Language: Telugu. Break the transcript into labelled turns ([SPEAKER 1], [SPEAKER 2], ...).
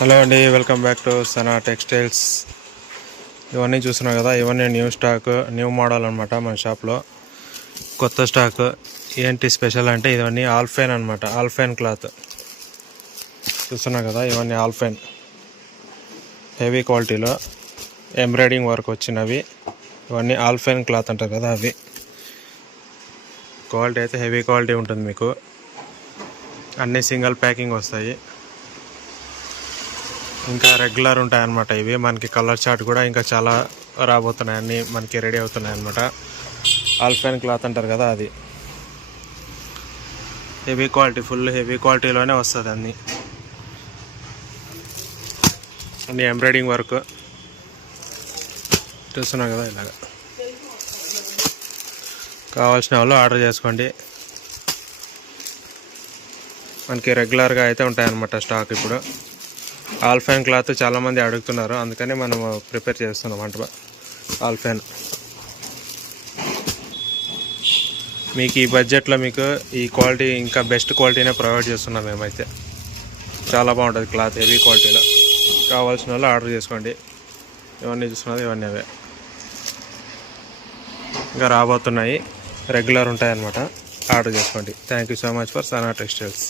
[SPEAKER 1] హలో అండి welcome back to Sana textiles. ఇవన్నీ చూస్తున్నాం కదా ఇవన్నీ న్యూ స్టాక్ న్యూ మోడల్ అనమాట మన షాప్లో కొత్త స్టాక్ ఏంటి స్పెషల్ అంటే ఇవన్నీ ఆల్ఫైన్ అనమాట ఆల్ఫైన్ క్లాత్. చూస్తున్నాం కదా ఇవన్నీ ఆల్ఫైన్. హెవీ క్వాలిటీలో ఎంబ్రాయిడింగ్ వర్క్ వచ్చినవి. ఇవన్నీ ఆల్ఫైన్ క్లాత్ అంటారు కదా అవి. క్వాలిటీ అయితే హెవీ క్వాలిటీ ఉంటుంది మీకు. అన్నీ సింగిల్ ప్యాకింగ్ వస్తాయి. ఇంకా రెగ్యులర్ ఉంటాయి ఇవి మనకి కలర్ చార్ట్ కూడా ఇంకా చాలా రాబోతున్నాయి అన్నీ మనకి రెడీ అవుతున్నాయి అన్నమాట ఆల్ఫైన్ క్లాత్ అంటారు కదా అది. హెవీ క్వాలిటీ ఫుల్ హెవీ క్వాలిటీలోనే వస్తుంది అన్నీ. అన్ని ఎంబ్రాయిడింగ్ వర్క్ చూస్తున్నాం కదా ఇలాగా. కావాల్సిన వాళ్ళు ఆర్డర్ చేసుకోండి. మనకి రెగ్యులర్గా అయితే ఉంటాయన్నమాట స్టాక్ ఇప్పుడు. ఆల్ఫైన్ క్లాత్ చాలామంది అడుగుతున్నారు. అందుకని మనం ప్రిపేర్ చేస్తున్నాం అంట ఆల్ఫైన్ మీకు ఈ బడ్జెట్లో మీకు ఈ క్వాలిటీ ఇంకా బెస్ట్ క్వాలిటీనే ప్రొవైడ్ చేస్తున్నాం మేమైతే. చాలా బాగుంటుంది క్లాత్ హెవీ క్వాలిటీలో. కావాల్సిన వాళ్ళు ఆర్డర్ చేసుకోండి. ఇవన్నీ చూస్తున్నది ఇవన్నీ అవే. ఇంకా రాబోతున్నాయి. రెగ్యులర్ ఉంటాయన్నమాట. ఆర్డర్ చేసుకోండి. Thank you so much for Sana textiles